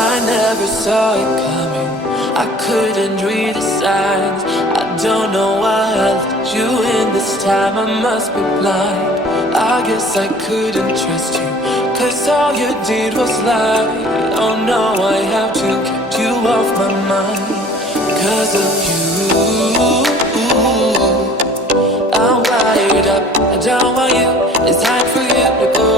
I never saw it coming. I couldn't read the signs. I don't know why I let you in this time. I must be blind. I guess I couldn't trust you, 'cause all you did was lie. Oh no, I have to keep you off my mind. 'Cause of you, I'm wired up. I don't want you. It's time for you to go.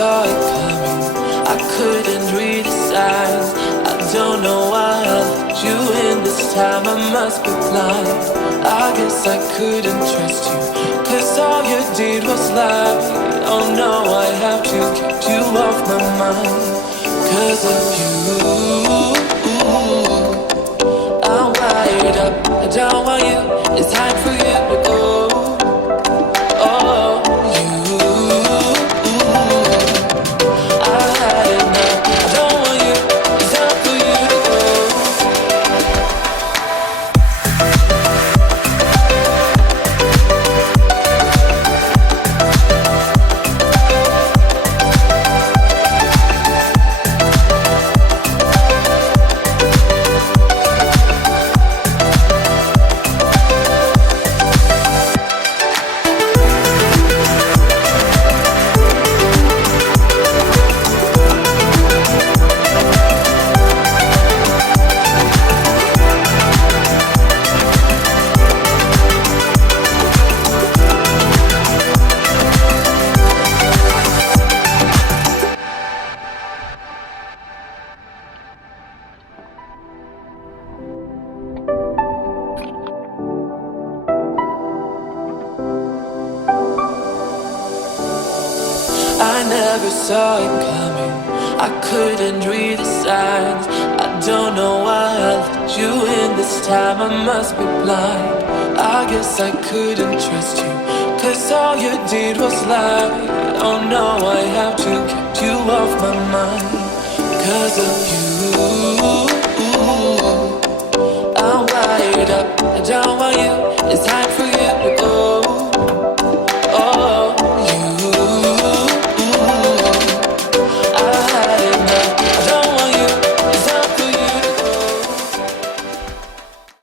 Saw it coming. I couldn't read the signs. I don't know why I let you in this time. I must be blind. I guess I couldn't trust you, 'cause all you did was lie. Oh no, I have to keep you off my mind. 'Cause of you, I'm wired up. I don't want you. It's time for you to go. I never saw it coming. I couldn't read the signs. I don't know why I let you in this time. I must be blind. I guess I couldn't trust you, 'cause all you did was lie. Oh no, I have to keep you off my mind. 'Cause of you,